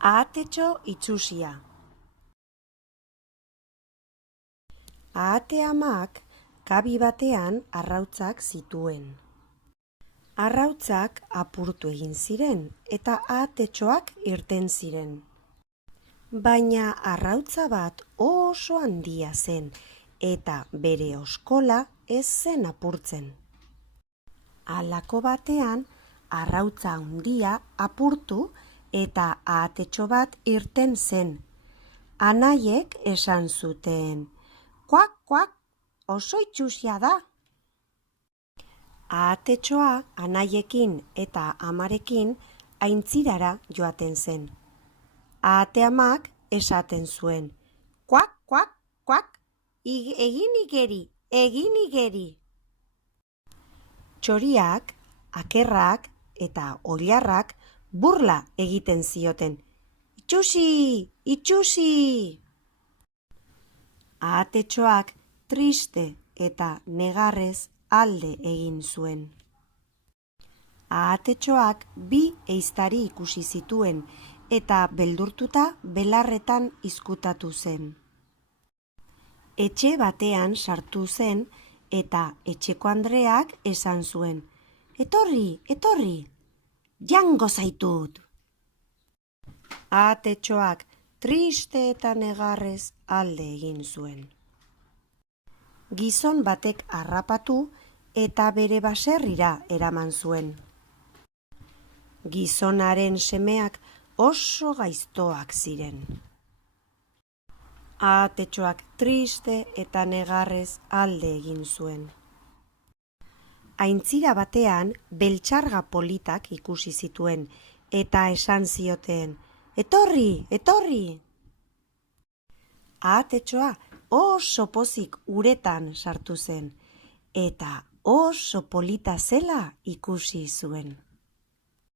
Ahatetxo itsusia. Ahate amak kabi batean arrautzak zituen. Arrautzak apurtu egin ziren eta ahatetxoak irten ziren. Baina arrautza bat oso handia zen eta bere oskola ez zen apurtzen. Halako batean arrautza handia apurtu eta ahatetxo bat irten zen. Anaiek esan zuten, "Kuak, kuak, oso itsusia da." Ahatetxoa anaiekin eta amarekin aintzirara joaten zen. Ahate amak esaten zuen, "Kuak, kuak, kuak, egin igeri, egin igeri." Txoriak, akerrak eta oilarrak burla egiten zioten. "Itsusi, itsusi!" Ahatetxoak triste eta negarrez alde egin zuen. Ahatetxoak bi ehiztari ikusi zituen eta beldurtuta belarretan izkutatu zen. Etxe batean sartu zen eta etxeko andreak esan zuen, "Etorri, etorri, jango zaitut." Ahatetxoak triste eta negarrez alde egin zuen. Gizon batek harrapatu eta bere baserrira eraman zuen. Gizonaren semeak oso gaiztoak ziren. Ahatetxoak triste eta negarrez alde egin zuen. Aintzira batean beltxarga politak ikusi zituen eta esan zioten, "Etorri, etorri!" Ahatetxoa oso pozik uretan sartu zen eta oso polita zela ikusi zuen.